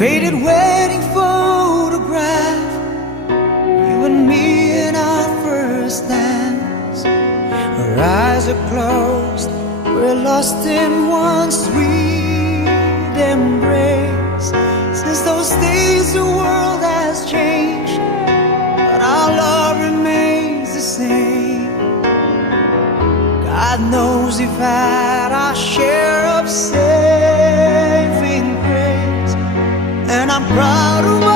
faded wedding photograph, you and me in our first dance. Our eyes are closed, we're lost in one sweet embrace. Since those days the world has changed, but our love remains the same. God knows we've had our share of saving grace, and I'm proud of